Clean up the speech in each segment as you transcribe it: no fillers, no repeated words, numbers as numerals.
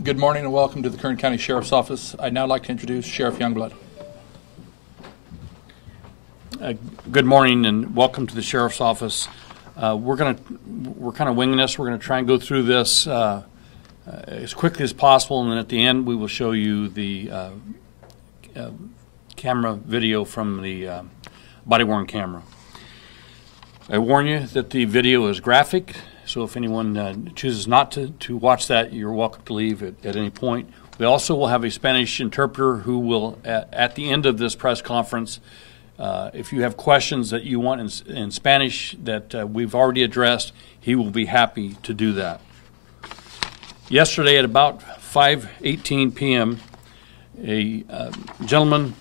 Good morning and welcome to the Kern County Sheriff's Office. I'd now like to introduce Sheriff Youngblood. Good morning and welcome to the Sheriff's Office. We're kind of winging this. We're going to try and go through this as quickly as possible, and then at the end we will show you the camera video from the body-worn camera. I warn you that the video is graphic, so if anyone chooses not to watch that, you're welcome to leave at any point. We also will have a Spanish interpreter who will, at the end of this press conference, if you have questions that you want in Spanish that we've already addressed, he will be happy to do that. Yesterday at about 5:18 p.m., a gentleman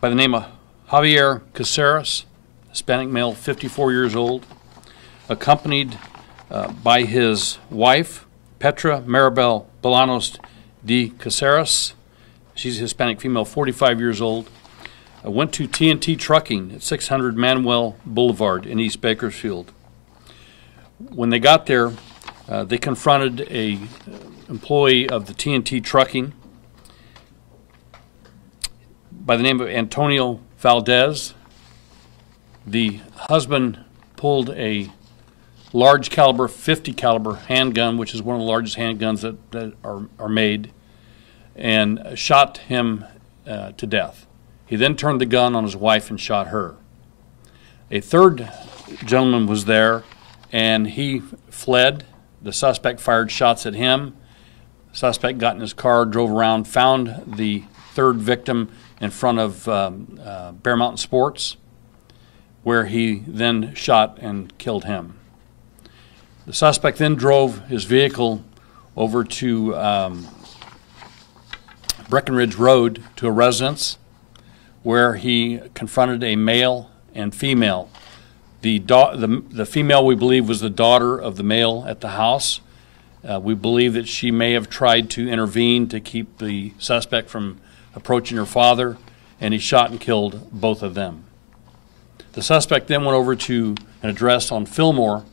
by the name of Javier Caceres, Hispanic male, 54 years old, accompanied by his wife, Petra Maribel Bolanos de Caceres. She's a Hispanic female, 45 years old. Went to TNT Trucking at 600 Manuel Boulevard in East Bakersfield. When they got there, they confronted a employee of the TNT Trucking by the name of Antonio Valdez. The husband pulled a large caliber, 50 caliber handgun, which is one of the largest handguns that are made, and shot him to death. He then turned the gun on his wife and shot her. A third gentleman was there, and he fled. The suspect fired shots at him. The suspect got in his car, drove around, found the third victim in front of Bear Mountain Sports, where he then shot and killed him. The suspect then drove his vehicle over to Breckenridge Road to a residence where he confronted a male and female. The female, we believe, was the daughter of the male at the house. We believe that she may have tried to intervene to keep the suspect from approaching her father, and he shot and killed both of them. The suspect then went over to an address on Fillmore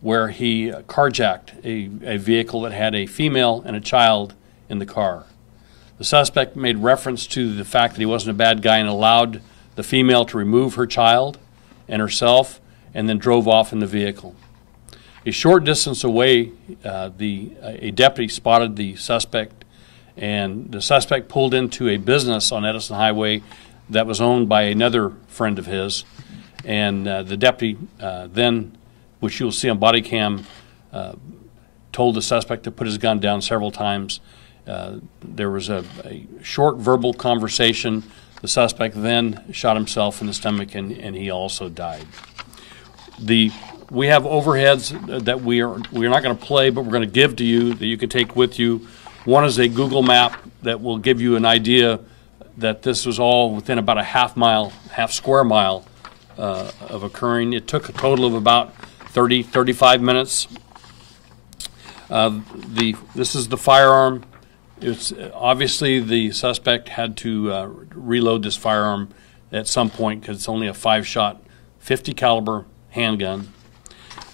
where he carjacked a vehicle that had a female and a child in the car. The suspect made reference to the fact that he wasn't a bad guy and allowed the female to remove her child and herself and then drove off in the vehicle. A short distance away, a deputy spotted the suspect, and the suspect pulled into a business on Edison Highway that was owned by another friend of his, and the deputy then, which you'll see on body cam, told the suspect to put his gun down several times. There was a short verbal conversation. The suspect then shot himself in the stomach, and he also died. We have overheads that we're not going to play, but we're going to give to you that you can take with you. One is a Google map that will give you an idea that this was all within about a half square mile of occurring. It took a total of about 35 minutes. This is the firearm. It's obviously the suspect had to reload this firearm at some point because it's only a 5-shot, 50 caliber handgun.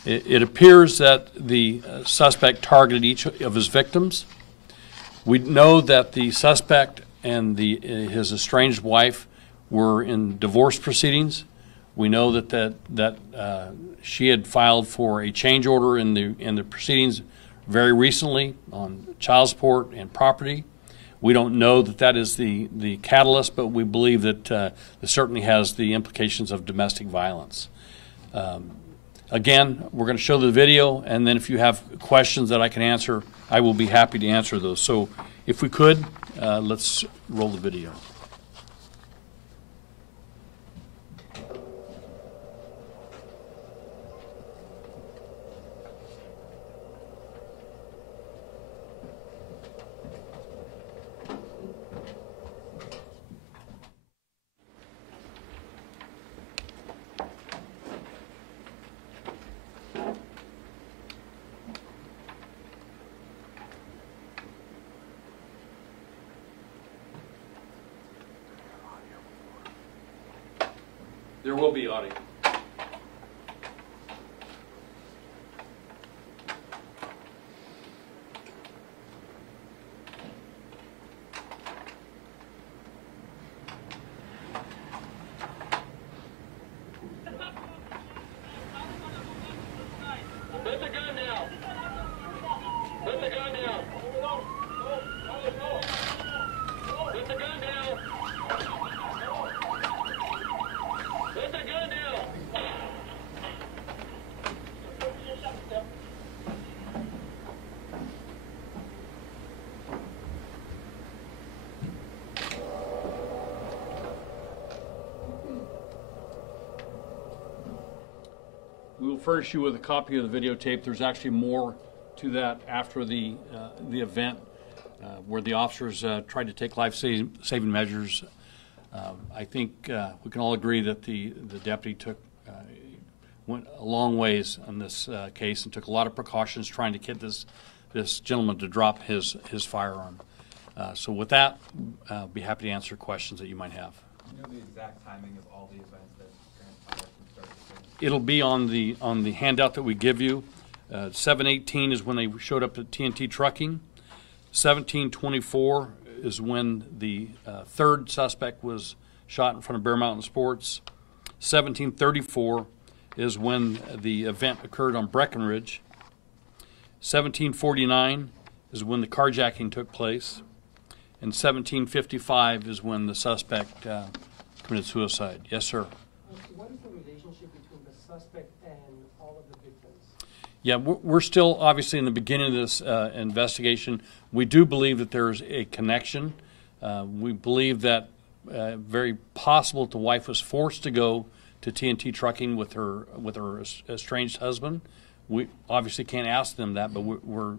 It appears that the suspect targeted each of his victims. We know that the suspect and his estranged wife were in divorce proceedings. We know that she had filed for a change order in the proceedings very recently on child support and property. We don't know that is the catalyst, but we believe that it certainly has the implications of domestic violence. Again, we're going to show the video, and then if you have questions that I can answer, I will be happy to answer those. So if we could, let's roll the video. There will be audio. We'll furnish you with a copy of the videotape. There's actually more to that after the event, where the officers tried to take life-saving measures. I think we can all agree that the deputy went a long ways on this case and took a lot of precautions trying to get this gentleman to drop his firearm. So with that, I'll be happy to answer questions that you might have. Do you know the exact timing of all the events that transpired from start to finish? It'll be on the handout that we give you. 7/18 is when they showed up at TNT Trucking. 17/24 is when the third suspect was shot in front of Bear Mountain Sports. 17:34 is when the event occurred on Breckenridge. 17:49 is when the carjacking took place. And 17:55 is when the suspect committed suicide. Yes, sir. What is the relationship between the suspect and all of the victims? Yeah, we're still obviously in the beginning of this investigation. We do believe that there's a connection. We believe that very possible that the wife was forced to go to TNT Trucking with her estranged husband. We obviously can't ask them that, but we're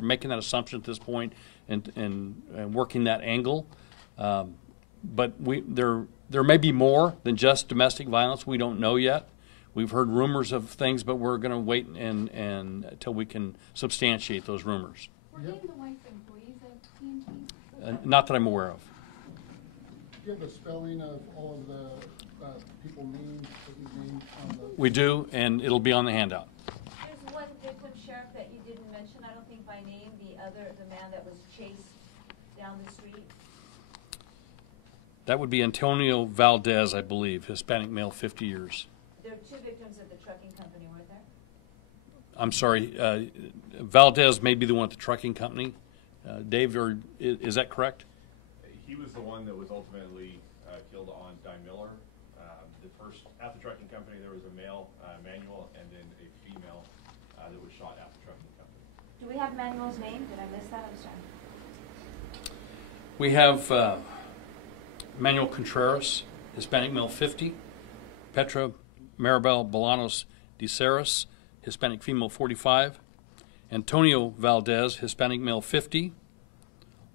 making that assumption at this point and working that angle. But there may be more than just domestic violence. We don't know yet. We've heard rumors of things, but we're going to wait and until we can substantiate those rumors. Were he and the wife employees of TNT? Not that I'm aware of. Do you have a spelling of all of the people named, on the... We do, and it'll be on the handout. There's one victim, Sheriff, that you didn't mention, I don't think by name, the man that was chased down the street. That would be Antonio Valdez, I believe, Hispanic male, 50 years. There are two victims at the trucking company, weren't there? I'm sorry, Valdez may be the one at the trucking company. Dave, is that correct? He was the one that was ultimately killed on Di Miller. At the trucking company, there was a male, Manuel, and then a female that was shot at the trucking company. Do we have Manuel's name? Did I miss that? I'm sorry. We have Manuel Contreras, Hispanic male, 50. Petra Maribel Bolanos de Ceres, Hispanic female, 45. Antonio Valdez, Hispanic male, 50.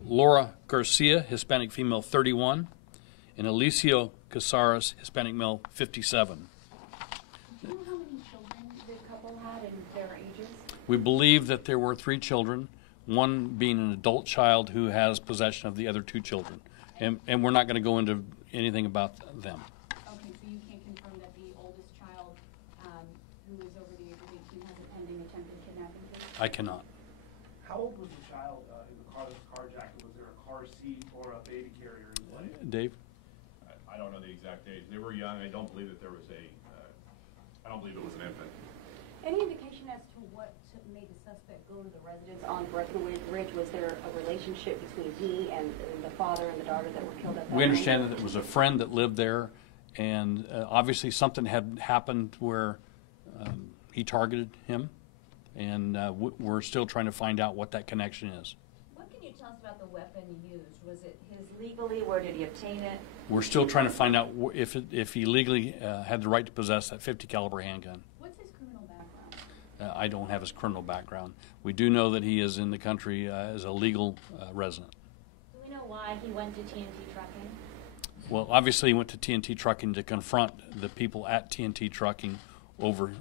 Laura Garcia, Hispanic female, 31. And Alicio Casares, Hispanic male, 57. Do you know how many children the couple had and their ages? We believe that there were 3 children, one being an adult child who has possession of the other 2 children. And we're not going to go into anything about them. Okay, so you can't confirm that the oldest child, who is over the age of 18, has a pending attempted kidnapping case? I cannot. How old was the child in the car that was carjacked? Was there a car seat or a baby carrier in play? Dave? I don't know the exact age. They were young. I don't believe that there was I don't believe it was an infant. Any indication as to what made the suspect go to the residence on Breckenridge? Was there a relationship between he and the father and the daughter that were killed at that We home? understand that it was a friend that lived there, and obviously something had happened where he targeted him, and we're still trying to find out what that connection is. What can you tell us about the weapon used? Was it his legally? Where did he obtain it? We're still trying to find out if he legally had the right to possess that .50 caliber handgun. What's his criminal background? I don't have his criminal background. We do know that he is in the country as a legal resident. Do we know why he went to TNT Trucking? Well, obviously he went to TNT Trucking to confront the people at TNT Trucking over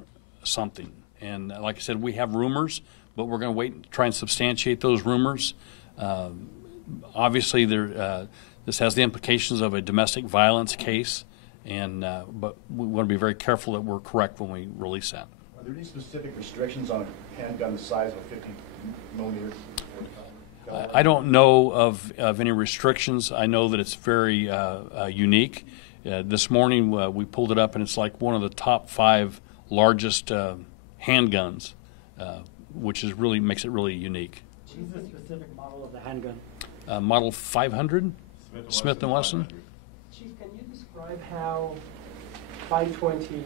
something. And like I said, we have rumors, but we're going to wait and try and substantiate those rumors. Obviously, this has the implications of a domestic violence case, and but we want to be very careful that we're correct when we release that. Are there any specific restrictions on a handgun the size of a 50 millimeter? I don't know of any restrictions. I know that it's very unique. This morning we pulled it up, and it's like one of the top 5 largest handguns, which is really makes it really unique. What's the specific model of the handgun? Model 500, Smith & Wesson. Chief, can you describe how 520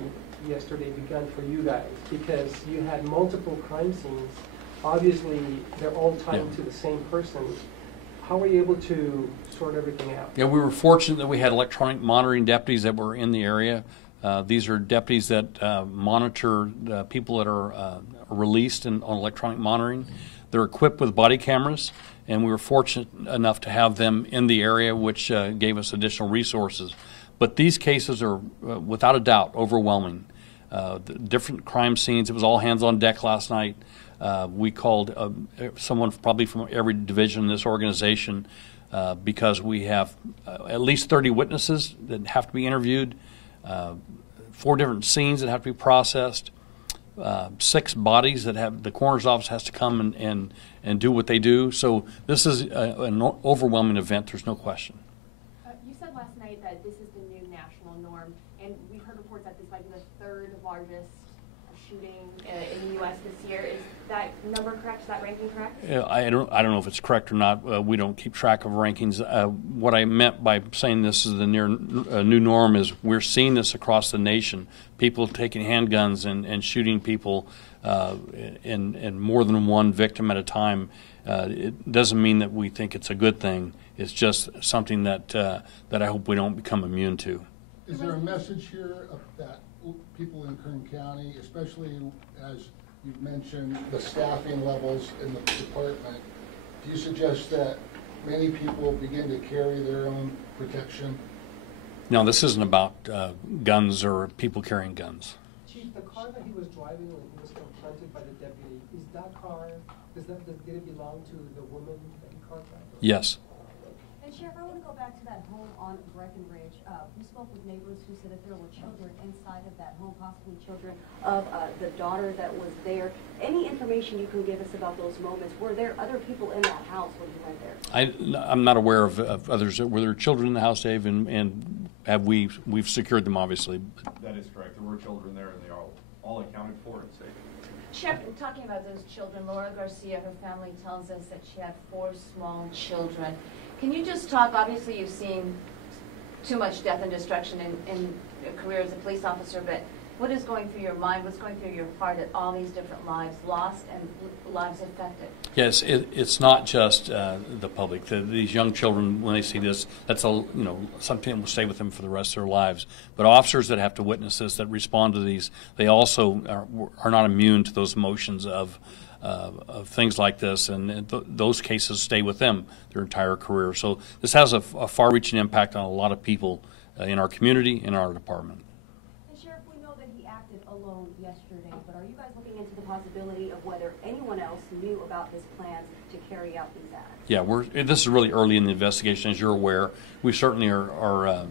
yesterday began for you guys? Because you had multiple crime scenes. Obviously, they're all tied to the same person. How were you able to sort everything out? Yeah, we were fortunate that we had electronic monitoring deputies that were in the area. These are deputies that monitor people that are released on electronic monitoring. They're equipped with body cameras, and we were fortunate enough to have them in the area, which gave us additional resources. But these cases are, without a doubt, overwhelming. The different crime scenes, it was all hands on deck last night. We called someone probably from every division in this organization because we have at least 30 witnesses that have to be interviewed, 4 different scenes that have to be processed, 6 bodies that have the coroner's office has to come and do what they do. So this is an overwhelming event. There's no question. You said last night that this is the new national norm, and we've heard reports that this might be the 3rd largest shooting in the U.S. this year. Is that number correct? Is that ranking correct? I don't know if it's correct or not. We don't keep track of rankings. What I meant by saying this is the new norm is we're seeing this across the nation. People taking handguns and shooting people and more than one victim at a time. It doesn't mean that we think it's a good thing. It's just something that I hope we don't become immune to. Is there a message here that people in Kern County, especially as you've mentioned the staffing levels in the department, do you suggest that many people begin to carry their own protection? No, this isn't about guns or people carrying guns. Chief, the car that he was driving when he was confronted by the deputy, is that car, did it belong to the woman that he contacted? Yes. And Sheriff, I want to go back to that home on Breckenridge. We spoke with neighbors who said that there were children inside of that home, possibly children of the daughter that was there. Any information you can give us about those moments? Were there other people in that house when he went there? I'm not aware of others. Were there children in the house, Dave? And have we've secured them, obviously. That is correct. There were children there, and they are all accounted for and safe. Sheriff, talking about those children, Laura Garcia, her family tells us that she had 4 small children. Can you just talk, obviously you've seen too much death and destruction in your career as a police officer, but what is going through your mind, what's going through your heart at all these different lives lost and lives affected? Yes, it's not just the public. These young children, when they see this, that's something that will stay with them for the rest of their lives. But officers that have to witness this, that respond to these, they also are not immune to those emotions of things like this, and those cases stay with them their entire career. So this has a far-reaching impact on a lot of people in our community, in our department. Sheriff, we know that he acted alone yesterday, but are you guys looking into the possibility of whether anyone else knew about his plans to carry out these acts? Yeah, this is really early in the investigation, as you're aware. We certainly are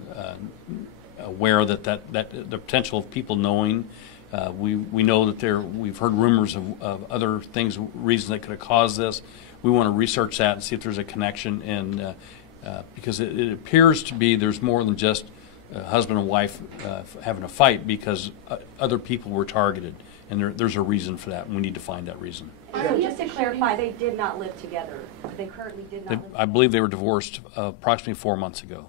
aware that the potential of people knowing. We know that we've heard rumors of other things, reasons that could have caused this. We want to research that and see if there's a connection, and because it appears to be there's more than just husband and wife having a fight, because other people were targeted, and there's a reason for that, and we need to find that reason. So just to clarify, they did not live together. They currently did not live together. I believe they were divorced approximately 4 months ago.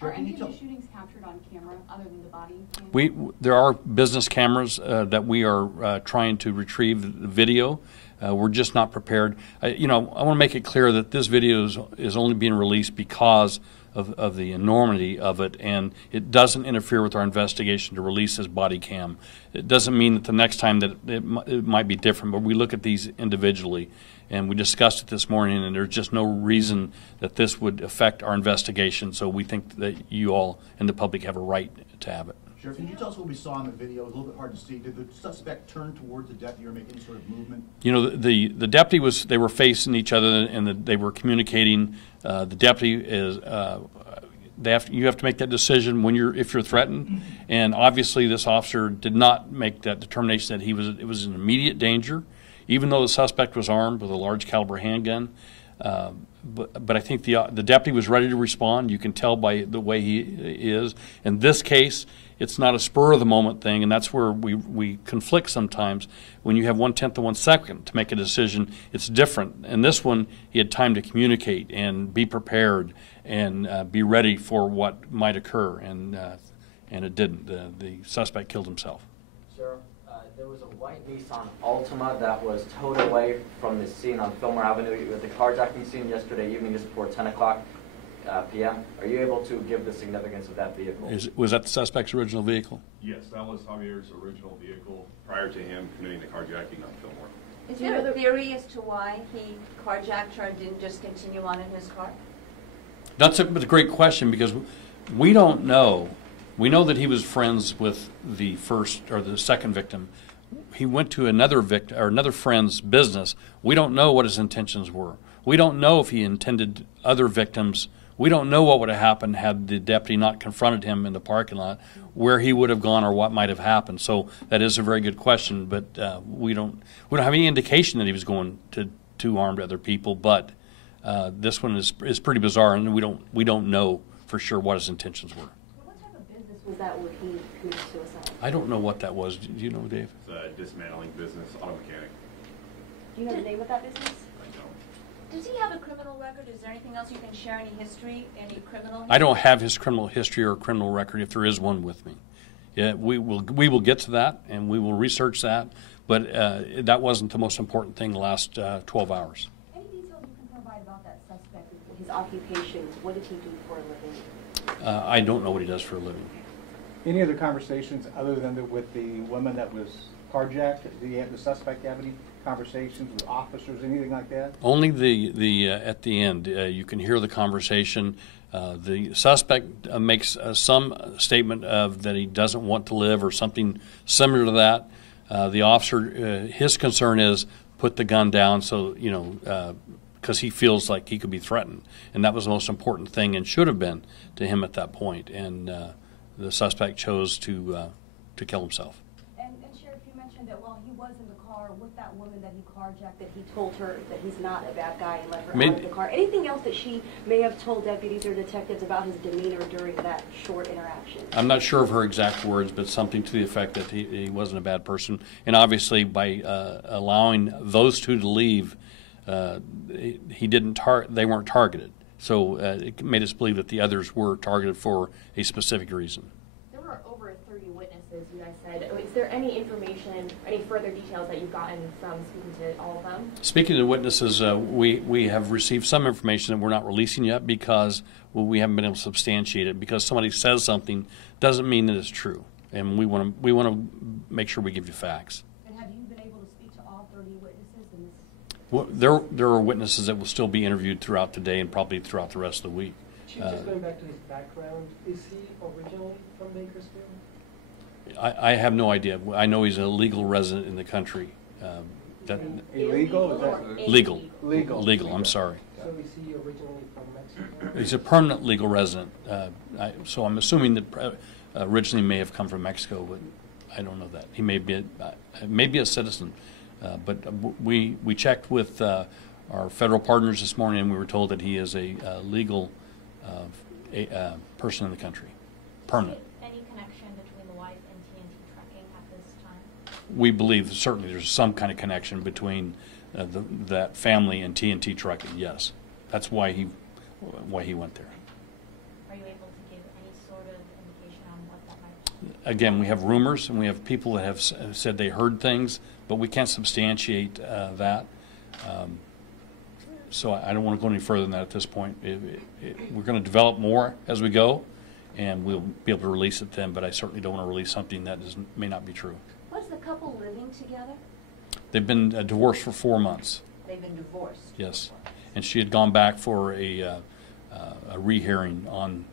Are any of the shootings captured on camera other than the body cam? There are business cameras that we are trying to retrieve the video. We're just not prepared. I want to make it clear that this video is only being released because of the enormity of it, and it doesn't interfere with our investigation to release this body cam. It doesn't mean that the next time that it might be different, but we look at these individually, and we discussed it this morning, and there's just no reason that this would affect our investigation, so we think that you all and the public have a right to have it. Sheriff, can you tell us what we saw in the video? It was a little bit hard to see. Did the suspect turn towards the deputy or make any sort of movement? The deputy they were facing each other, and they were communicating. The deputy is, you have to make that decision if you're threatened, and obviously this officer did not make that determination that it was in immediate danger, even though the suspect was armed with a large caliber handgun. But I think the deputy was ready to respond. You can tell by the way he is. In this case, it's not a spur-of-the-moment thing, and that's where we conflict sometimes. When you have 1/10 of 1 second to make a decision, it's different. In this one, he had time to communicate and be prepared and be ready for what might occur, and it didn't. The suspect killed himself. Sheriff, there was a white Nissan Altima that was towed away from the scene on Fillmore Avenue at the carjacking scene yesterday evening just before 10 o'clock. p.m. Are you able to give the significance of that vehicle? Was that the suspect's original vehicle? Yes, that was Javier's original vehicle prior to him committing the carjacking on Fillmore. Is there a theory as to why he carjacked her and didn't just continue on in his car? That's a great question, because we don't know. We know that he was friends with the first or the second victim. He went to another victim or another friend's business. We don't know what his intentions were. We don't know if he intended other victims. We don't know what would have happened had the deputy not confronted him in the parking lot, where he would have gone or what might have happened. So that is a very good question, but we don't have any indication that he was going to harm other people. But this one is pretty bizarre, and we don't know for sure what his intentions were. What type of business was that where he committed suicide? I don't know what that was. Do you know, Dave? It's a dismantling business, auto mechanic. Do you know the name of that business? I don't. Does he have a criminal record? Is there anything else you can share? Any history? Any criminal history? I don't have his criminal history or criminal record, if there is one, with me. Yeah, we will get to that, and we will research that, but that wasn't the most important thing the last 12 hours. Any details you can provide about that suspect, his occupation? What did he do for a living? I don't know what he does for a living. Any other conversations other than with the woman that was carjacked? Did the suspect have any conversations with officers, anything like that? Only the at the end, you can hear the conversation. The suspect makes some statement of that he doesn't want to live or something similar to that. The officer, his concern is put the gun down, so because he feels like he could be threatened, and that was the most important thing and should have been to him at that point. And the suspect chose to kill himself. And Sheriff, you mentioned that while he was in the car with that woman that he carjacked, that he told her that he's not a bad guy and let her out of the car. Anything else that she may have told deputies or detectives about his demeanor during that short interaction? I'm not sure of her exact words, but something to the effect that he wasn't a bad person. And obviously, by allowing those two to leave, they weren't targeted. So it made us believe that the others were targeted for a specific reason. There were over 30 witnesses, you guys said. Is there any information, any further details that you've gotten from speaking to all of them? Speaking to witnesses, we have received some information that we're not releasing yet because we haven't been able to substantiate it. Because somebody says something doesn't mean that it's true, and we want to make sure we give you facts. And have you been able to speak to all 30 witnesses in this? Well, there are witnesses that will still be interviewed throughout the day and probably throughout the rest of the week. Chief, just going back to his background, is he originally from Bakersfield? I have no idea. I know he's a legal resident in the country. Illegal? Legal, I'm sorry. So is he originally from Mexico? He's a permanent legal resident. So I'm assuming that originally may have come from Mexico, but I don't know that. He may be a citizen. But we checked with our federal partners this morning, and we were told that he is a legal person in the country, permanent. Any connection between the wife and TNT Trucking at this time? We believe certainly there's some kind of connection between that family and TNT Trucking. Yes, that's why he went there. Are you able to give any sort of indication on what that might be? Again, we have rumors, and we have people that have said they heard things, but we can't substantiate that. So I don't want to go any further than that at this point. We're going to develop more as we go, and we'll be able to release it then, but I certainly don't want to release something that may not be true. Was the couple living together? They've been divorced for 4 months. They've been divorced? Yes. And she had gone back for a rehearing on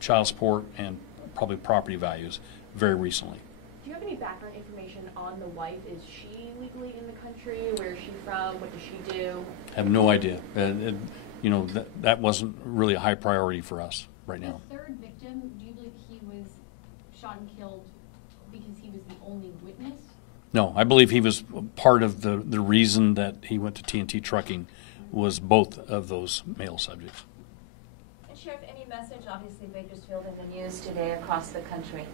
child support and probably property values very recently. Do you have any background information on the wife? Is she legally in the country? Where is she from? What does she do? I have no idea. That wasn't really a high priority for us right now. The third victim, do you believe he was shot and killed because he was the only witness? No, I believe he was part of the reason that he went to TNT Trucking was both of those male subjects. And Sheriff, any message, obviously Bakersfield in the news today across the country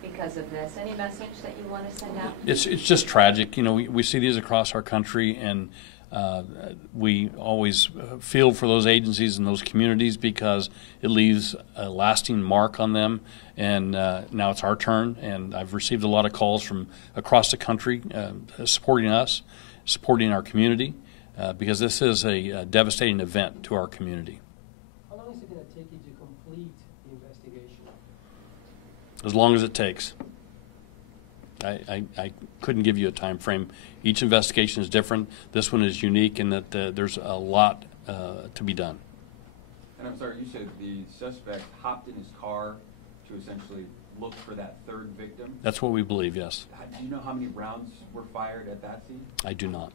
because of this. Any message that you want to send out? It's just tragic. We see these across our country, and we always feel for those agencies and those communities because it leaves a lasting mark on them. And now it's our turn, and I've received a lot of calls from across the country supporting us, supporting our community, because this is a devastating event to our community. How long is it going to take as long as it takes. I couldn't give you a time frame. Each investigation is different. This one is unique in that there's a lot to be done. And I'm sorry, you said the suspect hopped in his car to essentially look for that third victim? That's what we believe, yes. Do you know how many rounds were fired at that scene? I do not.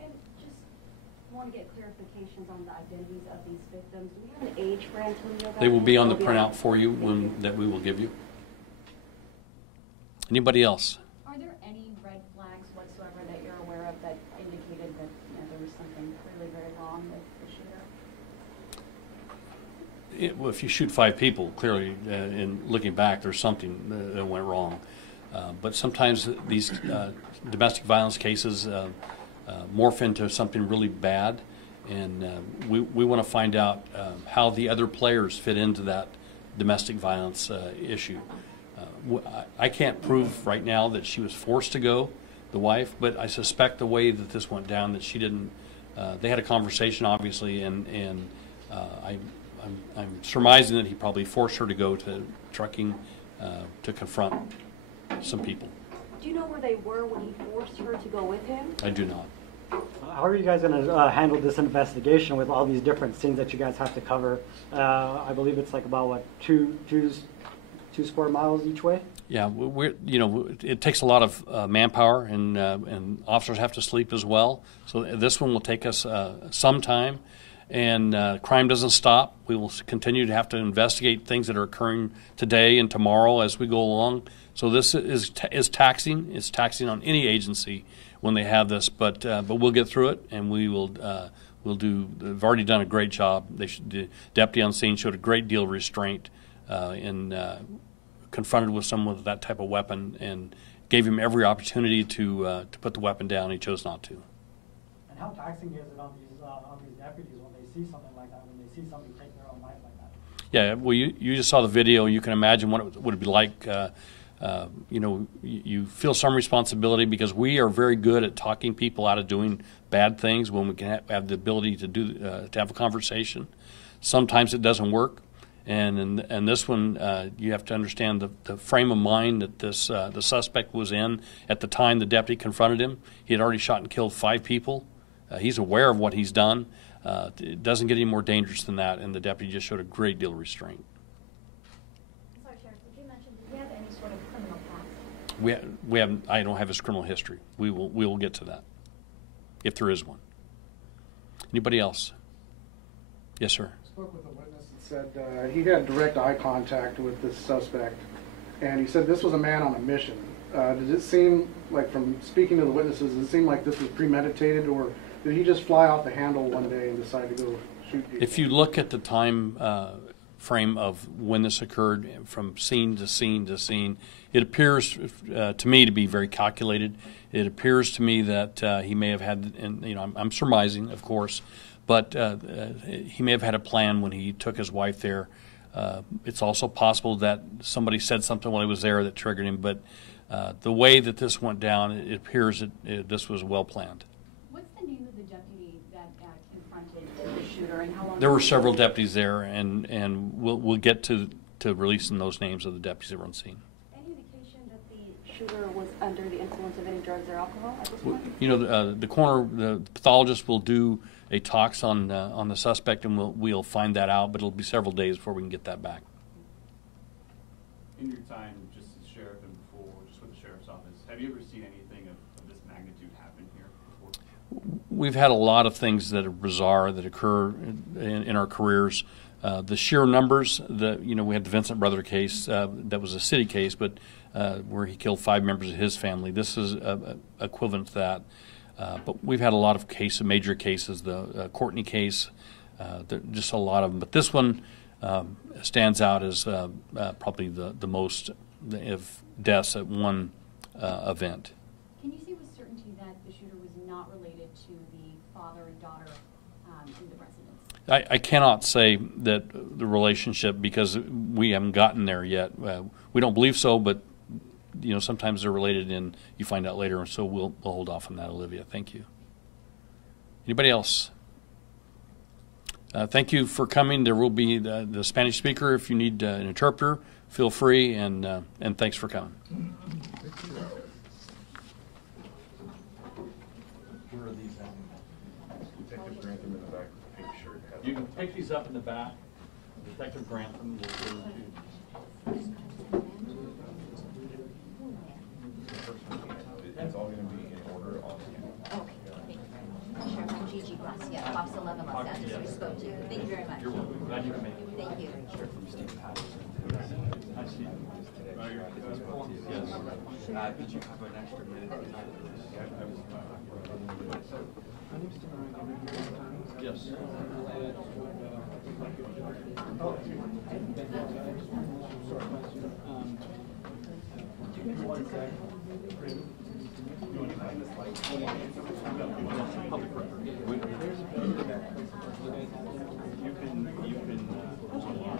And just want to get clarifications on the identities of these victims. Do we have an age for Antonio? They will be on the They'll printout for you that we will give you. Anybody else? Are there any red flags whatsoever that you're aware of that indicated that there was something really very wrong with the shooter? Well, if you shoot 5 people, clearly, in looking back, there's something that went wrong. But sometimes these domestic violence cases morph into something really bad, and we want to find out how the other players fit into that domestic violence issue. I can't prove right now that she was forced to go, the wife, but I suspect the way that this went down that she didn't. They had a conversation, obviously, and I'm surmising that he probably forced her to go to trucking to confront some people. Do you know where they were when he forced her to go with him? I do not. How are you guys going to handle this investigation with all these different scenes that you guys have to cover? I believe it's like about what, two square miles each way? Yeah, it takes a lot of manpower, and officers have to sleep as well. So this one will take us some time, and crime doesn't stop. We will continue to have to investigate things that are occurring today and tomorrow as we go along. So this is taxing. It's taxing on any agency when they have this, but we'll get through it, and we'll do. They've already done a great job. The deputy on scene showed a great deal of restraint in confronted with someone with that type of weapon, and gave him every opportunity to put the weapon down. He chose not to. And how taxing is it on these deputies when they see something like that, when they see somebody take their own life like that? Yeah, well, you just saw the video. You can imagine what it would be like. You feel some responsibility because we are very good at talking people out of doing bad things when we can have the ability to have a conversation. Sometimes it doesn't work. And in this one, you have to understand the frame of mind that the suspect was in at the time the deputy confronted him. He had already shot and killed 5 people. He's aware of what he's done. It doesn't get any more dangerous than that, and the deputy just showed a great deal of restraint. Sorry, Sheriff, did you mention, did he have any sort of criminal past? We haven't. I don't have his criminal history. We will get to that if there is one. Anybody else? Yes, sir. Spoke with a witness and said he had direct eye contact with this suspect, and he said this was a man on a mission. Does it seem like, from speaking to the witnesses, does it seem like this was premeditated, or did he just fly off the handle one day and decide to go shoot people? If you look at the time frame of when this occurred, from scene to scene to scene, it appears to me to be very calculated. It appears to me that he may have had, and I'm surmising, of course, but he may have had a plan when he took his wife there. It's also possible that somebody said something while he was there that triggered him, but the way that this went down, it appears that this was well planned. What's the name of the deputy that confronted the shooter, and how long? There were several deputies there, and we'll get to releasing those names of the deputies that were on scene. Any indication that the shooter was under the influence of any drugs or alcohol at this point? The pathologist will do a tox on the suspect, and we'll find that out, but it'll be several days before we can get that back. In your time just as sheriff and before, just with the sheriff's office, have you ever seen anything of this magnitude happen here before? We've had a lot of things that are bizarre that occur in our careers. The sheer numbers, we had the Vincent Brother case that was a city case, but where he killed 5 members of his family. This is equivalent to that. But we've had a lot of major cases, the Courtney case, just a lot of them. But this one stands out as probably the most of deaths at one event. Can you say with certainty that the shooter was not related to the father and daughter in the residence? I cannot say that the relationship, because we haven't gotten there yet. We don't believe so, but sometimes they're related, and you find out later. So we'll hold off on that, Olivia. Thank you. Anybody else? Thank you for coming. There will be the Spanish speaker if you need an interpreter. feel free, and thanks for coming. Where are these at? Detective Grantham in the back with the pink shirt. has You it. can pick these up in the back. Detective Grantham will go to. It's all gonna be in order on the. Sheriff, I'm Gigi Gracia, Box 11 Los Angeles, we spoke to you. Thank you very much. You're welcome. Glad you can make it. Thank you. I see. Yes. Did you have an extra minute? Yes. Public record. You can online,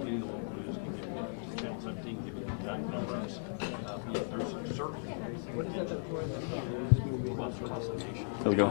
any of the local news can give you channel 17, give you contact numbers. There's certain. What is that for? There we go.